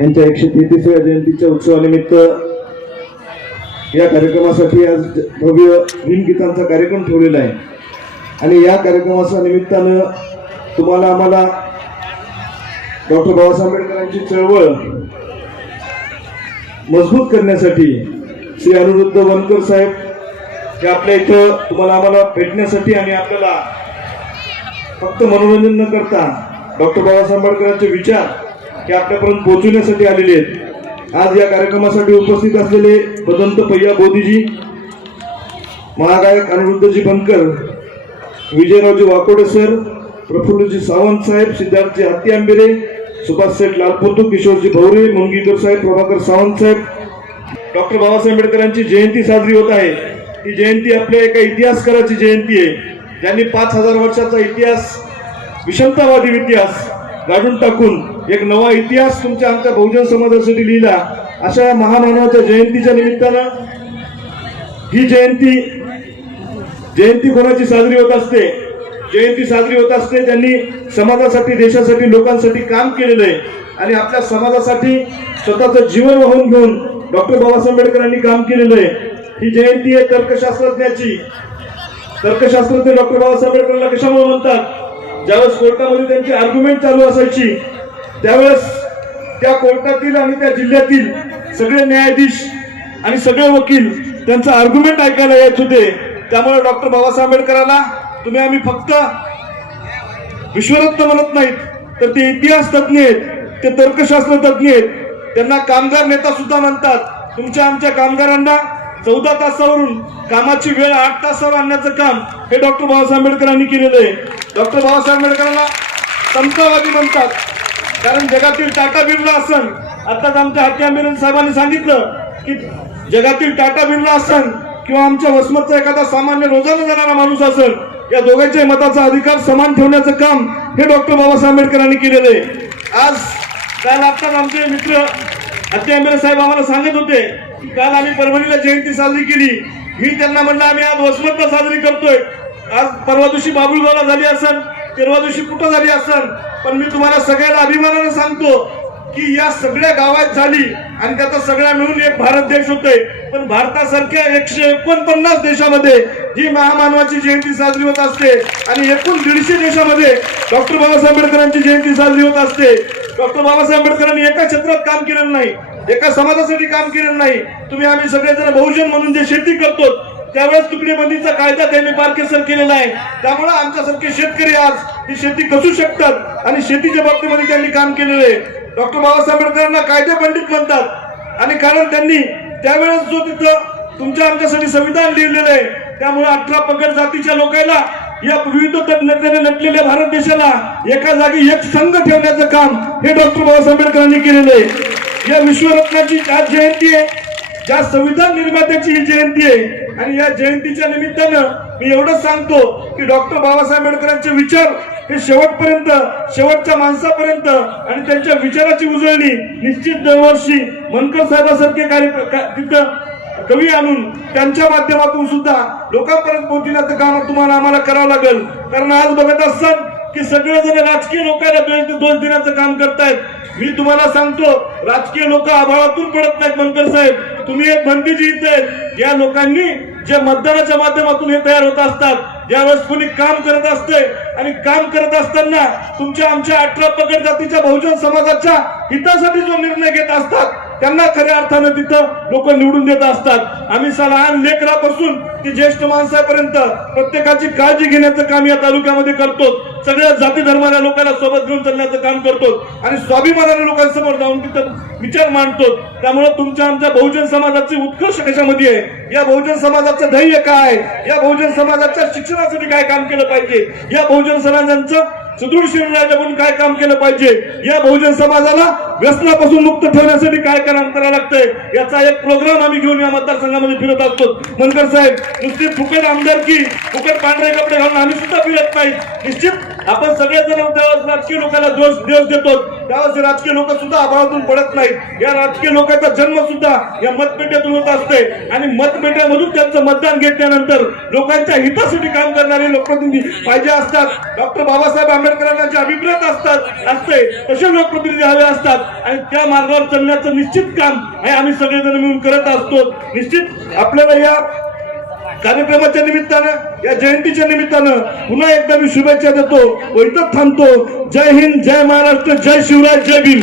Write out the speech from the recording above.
यांच्या एकशे तेहतीसव्या जयंतीच्या उत्सवानिमित्त या कार्यक्रमासाठी आज भव्य भीमगीतांचा कार्यक्रम ठेवलेला आहे. आणि या कार्यक्रमाच्या निमित्तानं तुम्हाला आम्हाला डॉक्टर बाबासाहेब आंबेडकरांची चळवळ मजबूत करण्यासाठी श्री अनिरुद्ध वनकर साहेब हे आपल्या इथं तुम्हाला आम्हाला भेटण्यासाठी आणि आपल्याला फक्त मनोरंजन न करता डॉक्टर बाबासाहेब आंबेडकरांचे विचार हे आपल्यापर्यंत पोहोचवण्यासाठी आलेले आहेत. आज या कार्यक्रमासाठी उपस्थित असलेले बदंत पय्या बोधीजी महागायक अनिरुद्धजी बनकर विजयरावजी वाकोडे सर प्रफुल्लजी सावंत साहेब सिद्धार्थजी हत्ती आंबेरे सुभाष सेठ लालपुतू किशोरजी भवरे मुंगीकर साहेब प्रभाकर सावंत साहेब डॉक्टर बाबासाहेब आंबेडकरांची जयंती साजरी होत आहे. ही जयंती आपल्या एका इतिहासकाराची जयंती आहे. ज्यांनी पाच हजार वर्षाचा इतिहास विषमतावादी इतिहास गाडून टाकून एक नवा इतिहास तुमच्या आमच्या बहुजन समाजासाठी लिहिला. अशा या महामानवाच्या जयंतीच्या निमित्तानं ही जयंती जयंती कोणाची साजरी होत असते? जयंती साजरी होत असते त्यांनी समाजासाठी देशासाठी लोकांसाठी काम केलेलं आहे. आणि आपल्या समाजासाठी स्वतःचं जीवन वाहून घेऊन डॉक्टर बाबासाहेब आंबेडकरांनी काम केलेलं आहे. ही जयंती आहे तर्कशास्त्रज्ञाची. तर्कशास्त्रज्ञ डॉक्टर बाबासाहेब आंबेडकरांना कशामुळे म्हणतात? ज्यावेळेस कोर्टामध्ये त्यांची आर्ग्युमेंट चालू असायची त्यावेळेस त्या कोर्टातील आणि त्या जिल्ह्यातील सगळे न्यायाधीश आणि सगळे वकील त्यांचं आर्ग्युमेंट ऐकायला येत होते. त्यामुळे डॉक्टर बाबासाहेब आंबेडकरांना तुम्ही आम्ही फक्त विश्वरत्न म्हणत नाहीत तर ते इतिहास तज्ज्ञ आहेत ते तर्कशास्त्र तज्ज्ञ आहेत. त्यांना कामगार नेता सुद्धा म्हणतात तुमच्या आमच्या कामगारांना चौदा तासावरून कामाची वेळ आठ तासावर आणण्याचं काम हे डॉक्टर बाबासाहेब आंबेडकरांनी केलेलं आहे. डॉक्टर बाबासाहेब आंबेडकरांना समतावादी म्हणतात. कारण जगातील टाटा बिर्ला आसन आताच आमच्या हत्या मिरन साहेबांनी सांगितलं की जगातील टाटा बिर्ला आसन किंवा आमच्या वसमतचा एखादा सामान्य रोजानं जाणारा माणूस असेल या दोघांच्या मताचा अधिकार समान ठेवण्याचं काम हे डॉक्टर बाबासाहेब आंबेडकरांनी केलेलं आहे. आज काल आत्ताच आमचे मित्र हत्ती आंबेडकर साहेब आम्हाला सांगत होते की काल आम्ही परभणीला जयंती साजरी केली. मी त्यांना म्हणलं आम्ही आज वसमतला साजरी करतोय. आज परवा दिवशी बाबुळगावला झाली असन. तेरवा दिवशी कुठं झाली असन? पण मी तुम्हाला सगळ्याला अभिमानानं सांगतो की या सगळ्या गावात झाली आणि त्याचा सगळ्या मिळून एक भारत देश होतोय. पण भारतासारख्या एकशे एकोणपन्नास देशामध्ये जी महामानवाची जयंती साजरी होत असते आणि एकूण दीडशे देशामध्ये डॉक्टर बाबासाहेब आंबेडकरांची जयंती साजरी होत असते. डॉक्टर बाबासाहेब आंबेडकरांनी एका क्षेत्रात काम केलेलं नाही एका समाजासाठी काम केलेलं नाही. तुम्ही आम्ही सगळेजण बहुजन म्हणून जे शेती करतो त्यावेळेस तुकडेबंदीचा कायदा त्यांनी पारकेसर केलेला आहे. त्यामुळे आमच्यासारखे शेतकरी आज ही शेती कसू शकतात आणि शेतीच्या बाबतीमध्ये त्यांनी काम केलेलं आहे. डॉक्टर बाबासाहेब आंबेडकरांना कायदे पंडित म्हणतात. आणि कारण त्यांनी त्यावेळेस जो तिथं तुमच्या आमच्यासाठी संविधान लिहिलेलं आहे त्यामुळे अठरा पगड जातीच्या लोकांना या विविध विविधतेने नटलेल्या भारत देशाला एका जागी एक संघ ठेवण्याचं काम हे डॉक्टर बाबासाहेब आंबेडकरांनी केलेलं आहे. या विश्वरत्नाची आज जयंती आहे. ज्या संविधान निर्मात्याची ही जयंती आहे आणि या जयंतीच्या निमित्तानं मी एवढंच सांगतो की डॉक्टर बाबासाहेब आंबेडकरांचे विचार हे शेवटपर्यंत शेवटच्या माणसापर्यंत आणि त्यांच्या विचाराची उजळणी निश्चित दरवर्षी मनकर साहेबांसारखे कार्य तिथं कवी आणून त्यांच्या माध्यमातून सुद्धा लोकांपर्यंत पोहोचण्याचं काम तुम्हाला आम्हाला करावं लागेल. कारण आज बघत असतात की सगळेजण राजकीय लोकांना दोष दोष देण्याचं काम करतायत मी तुम्हाला सांगतो राजकीय लोक आभाळातून पडत नाहीत मनकर साहेब तुम्ही एक बंदीजी इथे आहेत. या लोकांनी जे मतदानाच्या माध्यमातून हे तयार होत असतात ज्यावेळेस कोणी काम करत असते आणि काम करत असताना तुमच्या आमच्या अठरा पगड जातीच्या बहुजन समाजाच्या हितासाठी जो निर्णय घेत असतात त्यांना खऱ्या अर्थानं तिथं लोक निवडून देत असतात. आम्ही लहान लेकरापासून ते ज्येष्ठ माणसापर्यंत प्रत्येकाची काळजी घेण्याचं काम या तालुक्यामध्ये करतो सगळ्या जाती धर्माच्या लोकांना सोबत घेऊन चालण्याचं काम करतो आणि स्वाभिमानाने लोकांसमोर जाऊन तिथं विचार मांडतो त्यामुळे तुमच्या आमच्या बहुजन समाजाची उत्कर्ष कशामध्ये आहे? या बहुजन समाजाचं ध्येय काय या बहुजन समाजाच्या शिक्षणासाठी काय काम केलं पाहिजे? या बहुजन समाजांचं सुदृढ शरीराच्या म्हणून काय काम केलं पाहिजे? या बहुजन समाजाला व्यसनापासून मुक्त ठेवण्यासाठी काय काम करावं लागतंय? याचा एक प्रोग्राम आम्ही घेऊन या मतदारसंघामध्ये फिरत असतो. मनकर साहेब नुसती फुकट आमदारकी फुकट पांढरे कपडे घालून आम्ही सुद्धा फिरत नाही. निश्चित आपण सगळेजण त्यावेळेस राजकीय लोकांना दोष दिवस देतो त्यावेळेस राजकीय लोक सुद्धा अभावातून पडत नाहीत. या राजकीय लोकांचा जन्म सुद्धा या मतपेट्यातून होत असते आणि मतपेट्यामधून त्यांचं मतदान घेतल्यानंतर लोकांच्या हितासाठी काम करणारे लोकप्रतिनिधी पाहिजे असतात. डॉक्टर बाबासाहेब आंबेडकरांना जे अभिप्रेत असतात असते तसे लोकप्रतिनिधी हवे असतात. आणि त्या मार्गावर चालण्याचं निश्चित काम हे आम्ही सगळेजण मिळून करत असतो. निश्चित आपल्याला या कार्यक्रमाच्या निमित्तानं या जयंतीच्या निमित्तानं पुन्हा एकदा मी शुभेच्छा देतो. व इथं थांबतो. जय हिंद जय महाराष्ट्र जय शिवराज जय भीम.